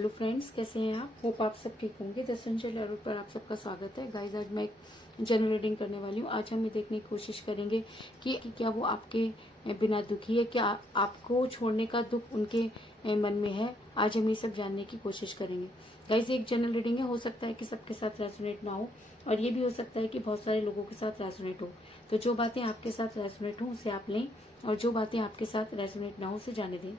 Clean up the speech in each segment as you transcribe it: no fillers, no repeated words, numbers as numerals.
Hello friends, कैसे हैं आप? होप आप सब ठीक होंगे। द सनशाइन टैरोट पर आप सबका स्वागत है। गाइस, आज मैं एक जनरल रीडिंग करने वाली हूँ। आज हम ये देखने की कोशिश करेंगे कि क्या वो आपके बिना दुखी है, क्या आपको छोड़ने का दुख उनके मन में है। आज हम ये सब जानने की कोशिश करेंगे। गाइस, एक जनरल रीडिंग है, हो सकता है कि सबके साथ रेजोनेट ना हो, और ये भी हो सकता है कि बहुत सारे लोगों के साथ रेजोनेट हो। तो जो बातें आपके साथ रेजोनेट हो उसे आप लें, और जो बातें आपके साथ रेजोनेट ना हो उसे जाने दें।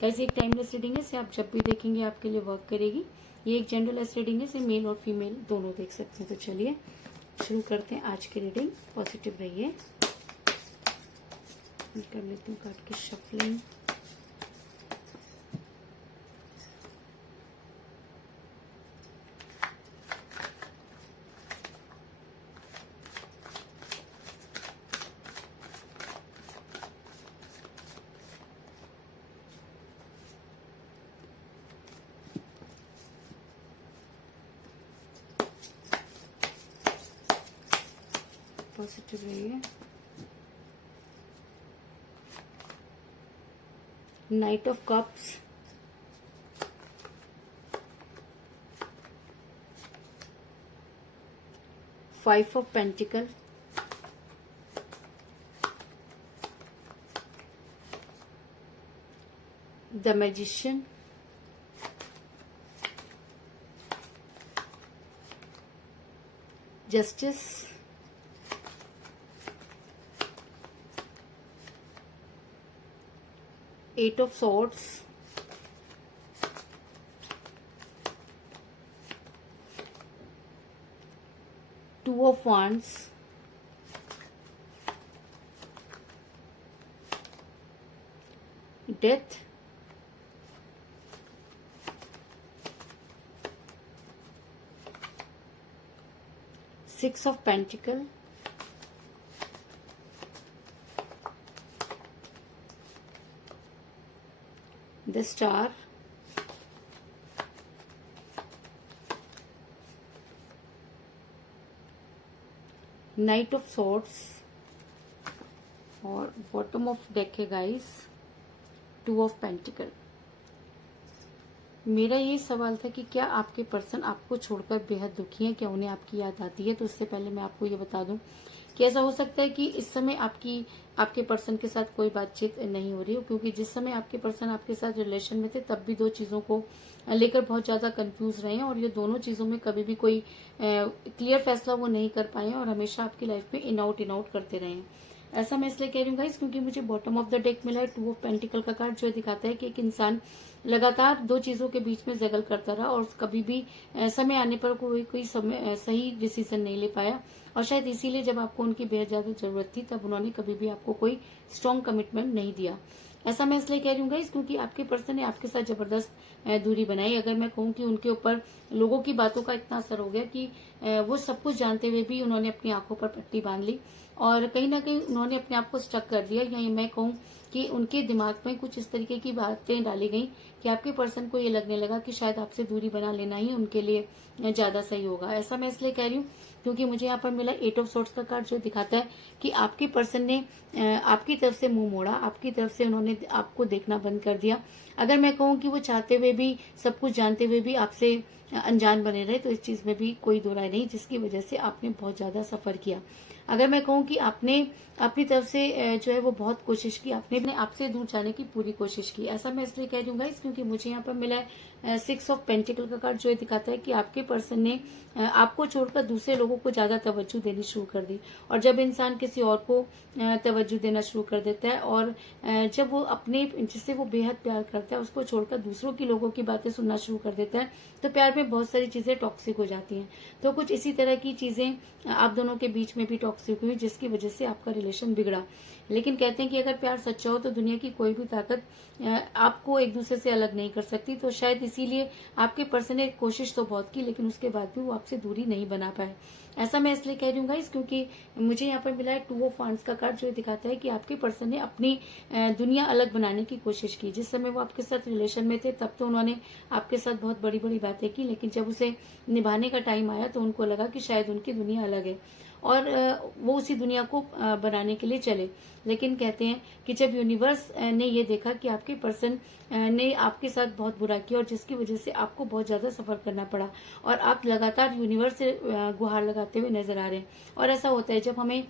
कैसे एक टाइमलेस रीडिंग है, इसे आप जब भी देखेंगे आपके लिए वर्क करेगी। ये एक जेंडरलेस रीडिंग है, इसे मेल और फीमेल दोनों देख सकते हैं। तो चलिए शुरू करते हैं आज की रीडिंग। पॉजिटिव रहिए। कर लेती हूँ कार्ड की शफलिंग। पॉजिटिव रहिए। Knight of cups, five of pentacle, the magician, justice, eight of swords, two of wands, death, six of pentacle, the star, knight of swords, और बॉटम ऑफ डेक है guys, two of pentacle. मेरा ये सवाल था कि क्या आपके person आपको छोड़कर बेहद दुखी हैं, क्या उन्हें आपकी याद आती है। तो इससे पहले मैं आपको ये बता दूं कि ऐसा हो सकता है कि इस समय आपके पर्सन के साथ कोई बातचीत नहीं हो रही हो, क्योंकि जिस समय आपके पर्सन आपके साथ रिलेशन में थे तब भी दो चीजों को लेकर बहुत ज्यादा कंफ्यूज रहे हैं, और ये दोनों चीजों में कभी भी कोई क्लियर फैसला वो नहीं कर पाए, और हमेशा आपकी लाइफ में इन आउट करते रहे हैं। ऐसा मैं इसलिए कह रही हूँ गाइस, क्योंकि मुझे बॉटम ऑफ द डेक मिला है, टू ऑफ पेंटिकल का कार्ड, जो दिखाता है कि एक इंसान लगातार दो चीजों के बीच में जगल करता रहा, और कभी भी समय आने पर कोई सही डिसीजन नहीं ले पाया, और शायद इसीलिए जब आपको उनकी बेहद ज्यादा जरूरत थी तब उन्होंने कभी भी आपको कोई स्ट्रॉन्ग कमिटमेंट नहीं दिया। ऐसा मैं इसलिए कह रही हूँ गाइस, क्योंकि आपके पर्सन ने आपके साथ जबरदस्त दूरी बनाई। अगर मैं कहूँ कि उनके ऊपर लोगों की बातों का इतना असर हो गया कि वो सब कुछ जानते हुए भी उन्होंने अपनी आंखों पर पट्टी बांध ली, और कहीं ना कहीं उन्होंने अपने आप को स्टक कर दिया, या मैं कहूँ कि उनके दिमाग में कुछ इस तरीके की बातें डाली गई कि आपके पर्सन को ये लगने लगा कि शायद आपसे दूरी बना लेना ही उनके लिए ज्यादा सही होगा। ऐसा मैं इसलिए कह रही हूँ क्योंकि मुझे यहाँ पर मिला एट ऑफ सोर्ट्स का कार्ड, जो दिखाता है कि आपके पर्सन ने आपकी तरफ से मुंह मोड़ा, आपकी तरफ से उन्होंने आपको देखना बंद कर दिया। अगर मैं कहूँ कि वो चाहते हुए भी, सब कुछ जानते हुए भी आपसे अनजान बने रहे, तो इस चीज में भी कोई दो राय नहीं, जिसकी वजह से आपने बहुत ज्यादा सफर किया। अगर मैं कहूँ कि आपने अपनी तरफ से जो है वो बहुत कोशिश की, आपने आपसे दूर जाने की पूरी कोशिश की। ऐसा मैं इसलिए कह रही हूँ गाइस, क्योंकि मुझे यहाँ पर मिला है सिक्स ऑफ पेंटिकल का कार्ड, जो दिखाता है कि आपके पर्सन ने आपको छोड़कर दूसरे लोगों को ज्यादा तवज्जो देनी शुरू कर दी। और जब इंसान किसी और को तवज्जो देना शुरू कर देता है, और जब वो अपने जिससे वो बेहद प्यार करता है उसको छोड़कर दूसरों की लोगों की बातें सुनना शुरू कर देता है, तो प्यार में बहुत सारी चीजें टॉक्सिक हो जाती हैं। तो कुछ इसी तरह की चीजें आप दोनों के बीच में भी टॉक्सिक हुई, जिसकी वजह से आपका रिलेशन बिगड़ा। लेकिन कहते हैं कि अगर प्यार सच्चा हो तो दुनिया की कोई भी ताकत आपको एक दूसरे से अलग नहीं कर सकती। तो शायद इसीलिए आपके पर्सन ने कोशिश तो बहुत की, लेकिन उसके बाद भी वो आपसे दूरी नहीं बना पाए। ऐसा मैं इसलिए कह रही हूँ गाइस, क्योंकि मुझे यहाँ पर मिला है टू ऑफ वांड्स का कार्ड, जो दिखाता है कि आपके पर्सन ने अपनी दुनिया अलग बनाने की कोशिश की। जिस समय वो आपके साथ रिलेशन में थे तब तो उन्होंने आपके साथ बहुत बड़ी बड़ी बातें की, लेकिन जब उसे निभाने का टाइम आया तो उनको लगा कि शायद उनकी दुनिया अलग है। और वो उसी दुनिया को बनाने के लिए चले। लेकिन कहते हैं कि जब यूनिवर्स ने ये देखा कि आपके पर्सन ने आपके साथ बहुत बुरा किया और जिसकी वजह से आपको बहुत ज्यादा सफर करना पड़ा और आप लगातार यूनिवर्स से गुहार लगाते हुए नजर आ रहे हैं। और ऐसा होता है जब हमें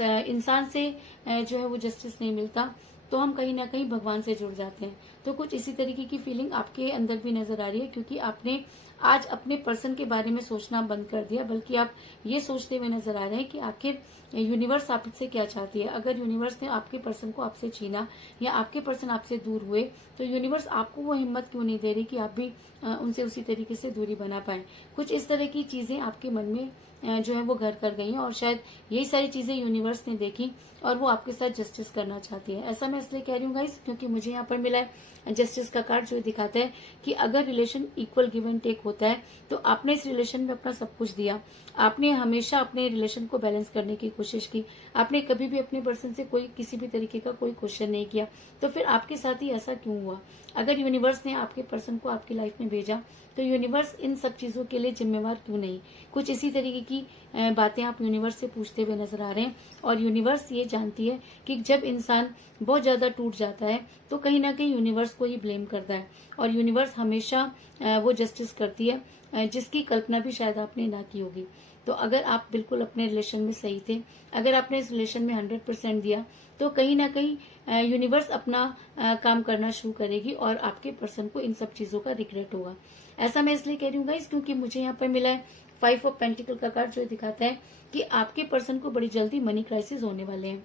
इंसान से जो है वो जस्टिस नहीं मिलता तो हम कहीं ना कहीं भगवान से जुड़ जाते हैं। तो कुछ इसी तरीके की फीलिंग आपके अंदर भी नजर आ रही है, क्योंकि आपने आज अपने पर्सन के बारे में सोचना बंद कर दिया, बल्कि आप ये सोचते हुए नजर आ रहे हैं कि आखिर यूनिवर्स आपसे क्या चाहती है। अगर यूनिवर्स ने आपके पर्सन को आपसे छीना या आपके पर्सन आपसे दूर हुए तो यूनिवर्स आपको वो हिम्मत क्यों नहीं दे रही कि आप भी उनसे उसी तरीके से दूरी बना पाए। कुछ इस तरह की चीजें आपके मन में जो है वो घर कर गई हैं और शायद यही सारी चीजें यूनिवर्स ने देखी और वो आपके साथ जस्टिस करना चाहती है। ऐसा मैं इसलिए कह रही हूँ गाइस, क्योंकि मुझे यहाँ पर मिला है जस्टिस का कार्ड, जो दिखाता है कि अगर relation equal give and take होता है तो आपने इस रिलेशन में अपना सब कुछ दिया। आपने हमेशा अपने रिलेशन को बैलेंस करने की कोशिश की। आपने कभी भी अपने पर्सन से कोई किसी भी तरीके का कोई क्वेश्चन नहीं किया। तो फिर आपके साथ ही ऐसा क्यों हुआ? अगर यूनिवर्स ने आपके पर्सन को आपकी लाइफ में भेजा तो यूनिवर्स इन सब चीजों के लिए जिम्मेवार क्यों नहीं? कुछ इसी तरीके की बातें आप यूनिवर्स से पूछते हुए नजर आ रहे हैं। और यूनिवर्स ये जानती है कि जब इंसान बहुत ज्यादा टूट जाता है तो कहीं ना कहीं यूनिवर्स को ही ब्लेम करता है। और यूनिवर्स हमेशा वो जस्टिस करती है जिसकी कल्पना भी शायद आपने ना की होगी। तो अगर आप बिल्कुल अपने रिलेशन में सही थे, अगर आपने इस रिलेशन में 100% दिया, तो कहीं ना कहीं यूनिवर्स अपना काम करना शुरू करेगी और आपके पर्सन को इन सब चीजों का रिग्रेट होगा। ऐसा मैं इसलिए कह रही हूँ गाइस, क्योंकि मुझे यहाँ पर मिला है 5 ऑफ पेंटिकल का कार्ड, जो दिखाता है कि आपके पर्सन को बड़ी जल्दी मनी क्राइसिस होने वाले हैं।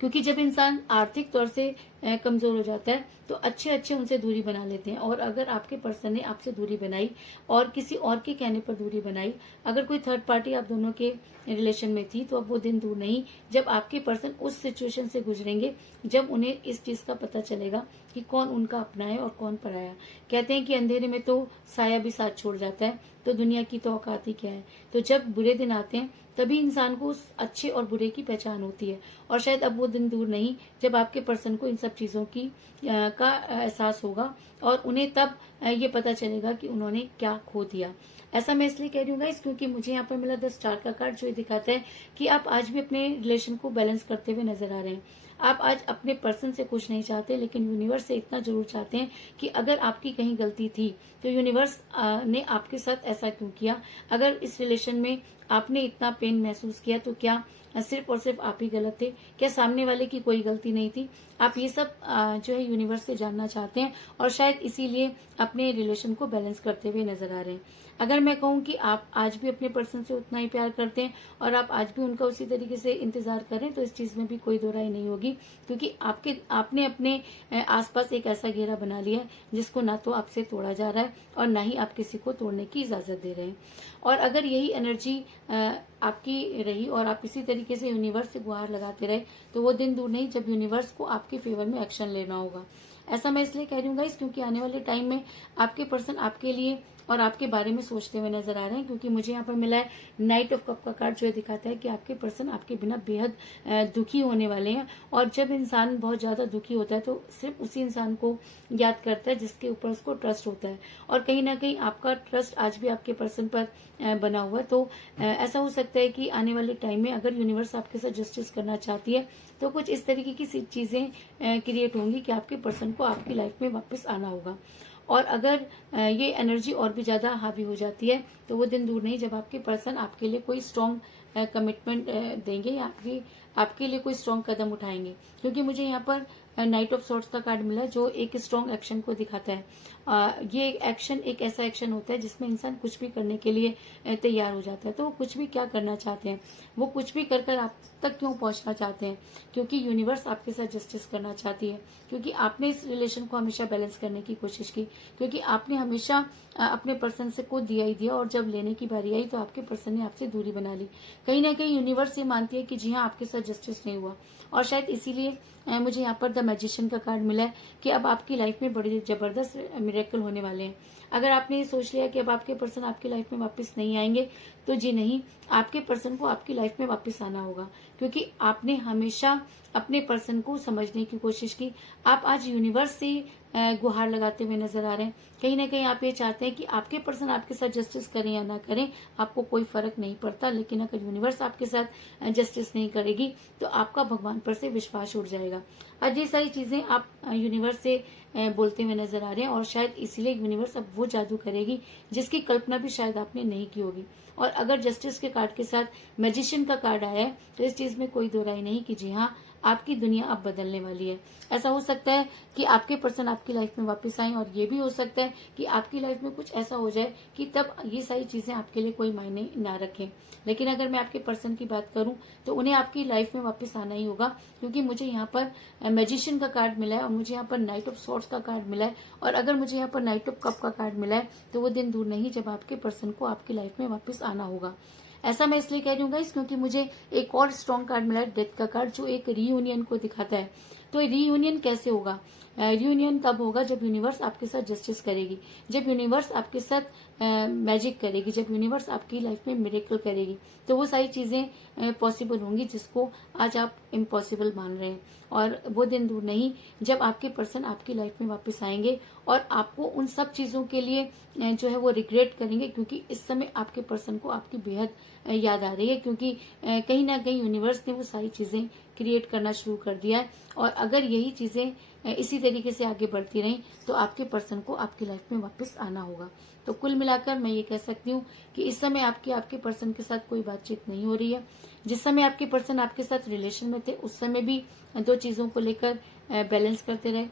क्योंकि जब इंसान आर्थिक तौर से कमजोर हो जाता है तो अच्छे उनसे दूरी बना लेते हैं। और अगर आपके पर्सन ने आपसे दूरी बनाई और किसी और के कहने पर दूरी बनाई, अगर कोई थर्ड पार्टी आप दोनों के रिलेशन में थी, तो अब वो दिन दूर नहीं जब आपके पर्सन उस सिचुएशन से गुजरेंगे जब उन्हें इस चीज का पता चलेगा कि कौन उनका अपना है और कौन पराया। कहते हैं कि अंधेरे में तो साया भी साथ छोड़ जाता है, तो दुनिया की तो औकात ही क्या है। तो जब बुरे दिन आते हैं तभी इंसान को उस अच्छे और बुरे की पहचान होती है। और शायद अब वो दिन दूर नहीं जब आपके पर्सन को इन सब चीजों की का एहसास होगा और उन्हें तब ये पता चलेगा कि उन्होंने क्या खो दिया। ऐसा मैं इसलिए कह रही हूँ गाइस, क्योंकि मुझे यहाँ पर मिला 10 स्टार का कार्ड, जो दिखाता है कि आप आज भी अपने रिलेशन को बैलेंस करते हुए नजर आ रहे हैं। आप आज अपने पर्सन से कुछ नहीं चाहते, लेकिन यूनिवर्स से इतना जरूर चाहते हैं कि अगर आपकी कहीं गलती थी तो यूनिवर्स ने आपके साथ ऐसा क्यों किया। अगर इस रिलेशन में आपने इतना पेन महसूस किया तो क्या सिर्फ और सिर्फ आप ही गलत थे? क्या सामने वाले की कोई गलती नहीं थी? आप ये सब जो है यूनिवर्स से जानना चाहते हैं और शायद इसीलिए अपने रिलेशन को बैलेंस करते हुए नजर आ रहे हैं। अगर मैं कहूँ कि आप आज भी अपने पर्सन से उतना ही प्यार करते हैं और आप आज भी उनका उसी तरीके से इंतजार करें, तो इस चीज में भी कोई दो राय नहीं होगी, क्योंकि आपने अपने आसपास एक ऐसा घेरा बना लिया है जिसको ना तो आपसे तोड़ा जा रहा है और ना ही आप किसी को तोड़ने की इजाजत दे रहे हैं। और अगर यही एनर्जी आपकी रही और आप इसी तरीके से यूनिवर्स से गुहार लगाते रहे, तो वो दिन दूर नहीं जब यूनिवर्स को आपके फेवर में एक्शन लेना होगा। ऐसा मैं इसलिए कह रही हूँ गाइस, क्योंकि आने वाले टाइम में आपके पर्सन आपके लिए और आपके बारे में सोचते हुए नजर आ रहे हैं। क्योंकि मुझे यहाँ पर मिला है नाइट ऑफ कप का कार्ड, जो दिखाता है कि आपके पर्सन आपके बिना बेहद दुखी होने वाले हैं। और जब इंसान बहुत ज्यादा दुखी होता है तो सिर्फ उसी इंसान को याद करता है जिसके ऊपर उसको ट्रस्ट होता है। और कहीं ना कहीं आपका ट्रस्ट आज भी आपके पर्सन पर बना हुआ है। तो ऐसा हो सकता है कि आने वाले टाइम में अगर यूनिवर्स आपके साथ जस्टिस करना चाहती है तो कुछ इस तरीके की चीजें क्रिएट होंगी कि आपके पर्सन को आपकी लाइफ में वापस आना होगा। और अगर ये एनर्जी और भी ज्यादा हावी हो जाती है तो वो दिन दूर नहीं जब आपके पर्सन आपके लिए कोई स्ट्रॉन्ग कमिटमेंट देंगे या आपके लिए कोई स्ट्रॉन्ग कदम उठाएंगे। क्योंकि मुझे यहाँ पर नाइट ऑफ सॉर्ट्स का कार्ड मिला, जो एक स्ट्रॉन्ग एक्शन को दिखाता है। ये एक्शन एक ऐसा एक्शन होता है जिसमें इंसान कुछ भी करने के लिए तैयार हो जाता है। तो वो कुछ भी क्या करना चाहते हैं, वो कुछ भी कर आप तक क्यों पहुंचना चाहते हैं? क्योंकि यूनिवर्स आपके साथ जस्टिस करना चाहती है, क्योंकि आपने इस रिलेशन को हमेशा बैलेंस करने की कोशिश की, क्योंकि आपने हमेशा अपने पर्सन से को दिया ही दिया और जब लेने की बारी आई तो आपके पर्सन ने आपसे दूरी बना ली। कहीं ना कहीं यूनिवर्स ये मानती है कि जी हाँ, आपके साथ जस्टिस नहीं हुआ। और शायद इसीलिए मुझे यहाँ पर द मैजिशियन का कार्ड मिला है कि अब आपकी लाइफ में बड़ी जबरदस्त मिरेकल होने वाले हैं। अगर आपने ये सोच लिया कि अब आपके पर्सन आपकी लाइफ में वापस नहीं आएंगे, तो जी नहीं, आपके पर्सन को आपकी लाइफ में वापस आना होगा, क्योंकि आपने हमेशा अपने पर्सन को समझने की कोशिश की। आप आज यूनिवर्स से गुहार लगाते हुए नजर आ रहे हैं। कहीं ना कहीं आप ये चाहते हैं कि आपके पर्सन आपके साथ जस्टिस करें या ना करें, आपको कोई फर्क नहीं पड़ता, लेकिन अगर यूनिवर्स आपके साथ जस्टिस नहीं करेगी तो आपका भगवान पर से विश्वास उठ जाएगा। आज ये सारी चीजें आप यूनिवर्स से बोलते हुए नजर आ रहे हैं, और शायद इसीलिए यूनिवर्स अब वो जादू करेगी जिसकी कल्पना भी शायद आपने नहीं की होगी। और अगर जस्टिस के कार्ड के साथ मैजिशियन का कार्ड आया है, तो इस चीज में कोई दो राय नहीं कि जी हाँ, आपकी दुनिया अब बदलने वाली है। ऐसा हो सकता है कि आपके पर्सन आपकी लाइफ में वापस आए, और ये भी हो सकता है कि आपकी लाइफ में कुछ ऐसा हो जाए कि तब ये सारी चीजें आपके लिए कोई मायने ना रखें। लेकिन अगर मैं आपके पर्सन की बात करूं, तो उन्हें आपकी लाइफ में वापस आना ही होगा, क्योंकि मुझे यहाँ पर मैजिशियन का कार्ड मिला है, और मुझे यहाँ पर नाइट ऑफ सॉर्ड्स का कार्ड मिला है, और अगर मुझे यहाँ पर नाइट ऑफ कप का कार्ड मिला है, तो वो दिन दूर नहीं जब आपके पर्सन को आपकी लाइफ में वापस आना होगा। ऐसा मैं इसलिए कह रही हूँ गाइस, क्योंकि मुझे एक और स्ट्रॉन्ग कार्ड मिला है, डेथ का कार्ड, जो एक रीयूनियन को दिखाता है। तो रीयूनियन कैसे होगा? रीयूनियन तब होगा जब यूनिवर्स आपके साथ जस्टिस करेगी, जब यूनिवर्स आपके साथ मैजिक करेगी, जब यूनिवर्स आपकी लाइफ में मिरेकल करेगी, तो वो सारी चीजें पॉसिबल होंगी जिसको आज आप इम्पॉसिबल मान रहे हैं। और वो दिन दूर नहीं जब आपके पर्सन आपकी लाइफ में वापस आएंगे, और आपको उन सब चीजों के लिए जो है वो रिग्रेट करेंगे, क्योंकि इस समय आपके पर्सन को आपकी बेहद याद आ रही है, क्योंकि कहीं ना कहीं यूनिवर्स ने वो सारी चीजें क्रिएट करना शुरू कर दिया है। और अगर यही चीजें इसी तरीके से आगे बढ़ती रहीं, तो आपके पर्सन को आपकी लाइफ में वापस आना होगा। तो कुल मिलाकर मैं ये कह सकती हूँ कि इस समय आपके पर्सन के साथ कोई बातचीत नहीं हो रही है। जिस समय आपके पर्सन आपके साथ रिलेशन में थे, उस समय भी दो चीजों को लेकर बैलेंस करते रहे।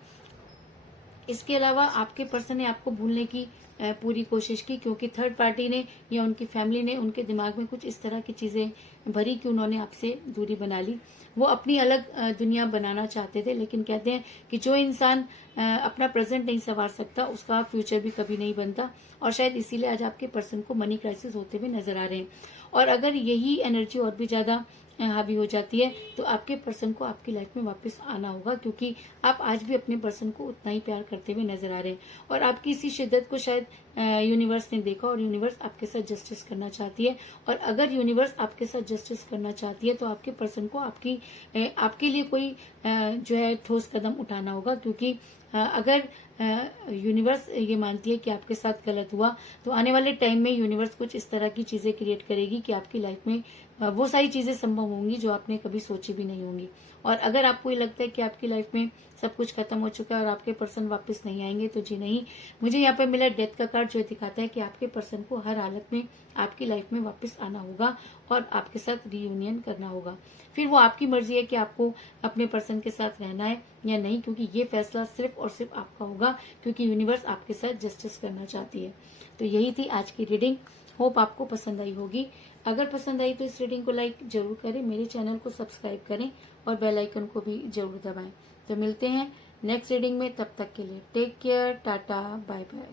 इसके अलावा आपके पर्सन ने आपको भूलने की पूरी कोशिश की, क्योंकि थर्ड पार्टी ने या उनकी फैमिली ने उनके दिमाग में कुछ इस तरह की चीजें भरी कि उन्होंने आपसे दूरी बना ली। वो अपनी अलग दुनिया बनाना चाहते थे, लेकिन कहते हैं कि जो इंसान अपना प्रेजेंट नहीं संवार सकता, उसका फ्यूचर भी कभी नहीं बनता। और शायद इसीलिए आज आपके पर्सन को मनी क्राइसिस होते हुए नजर आ रहे हैं। और अगर यही एनर्जी और भी ज्यादा हावी हो जाती है, तो आपके पर्सन को आपकी लाइफ में वापस आना होगा, क्योंकि आप आज भी अपने पर्सन को उतना ही प्यार करते हुए नजर आ रहे हैं। और आपकी इसी शिद्दत को शायद यूनिवर्स ने देखा, और यूनिवर्स आपके साथ जस्टिस करना चाहती है। और अगर यूनिवर्स आपके साथ जस्टिस करना चाहती है, तो आपके पर्सन को आपके लिए कोई जो है ठोस कदम उठाना होगा, क्योंकि अगर यूनिवर्स ये मानती है कि आपके साथ गलत हुआ, तो आने वाले टाइम में यूनिवर्स कुछ इस तरह की चीजें क्रिएट करेगी कि आपकी लाइफ में वो सारी चीजें संभव होंगी जो आपने कभी सोची भी नहीं होंगी। और अगर आपको ये लगता है कि आपकी लाइफ में सब कुछ खत्म हो चुका है और आपके पर्सन वापस नहीं आएंगे, तो जी नहीं, मुझे यहाँ पे मिला डेथ का कार्ड, जो दिखाता है कि आपके पर्सन को हर हालत में आपकी लाइफ में वापस आना होगा और आपके साथ रीयूनियन करना होगा। फिर वो आपकी मर्जी है कि आपको अपने पर्सन के साथ रहना है या नहीं, क्योंकि ये फैसला सिर्फ और सिर्फ आपका होगा, क्योंकि यूनिवर्स आपके साथ जस्टिस करना चाहती है। तो यही थी आज की रीडिंग। होप आपको पसंद आई होगी। अगर पसंद आई तो इस रीडिंग को लाइक जरूर करें, मेरे चैनल को सब्सक्राइब करें और बेल आइकन को भी जरूर दबाएं। तो मिलते हैं नेक्स्ट रीडिंग में, तब तक के लिए take care, ta-ta, bye bye.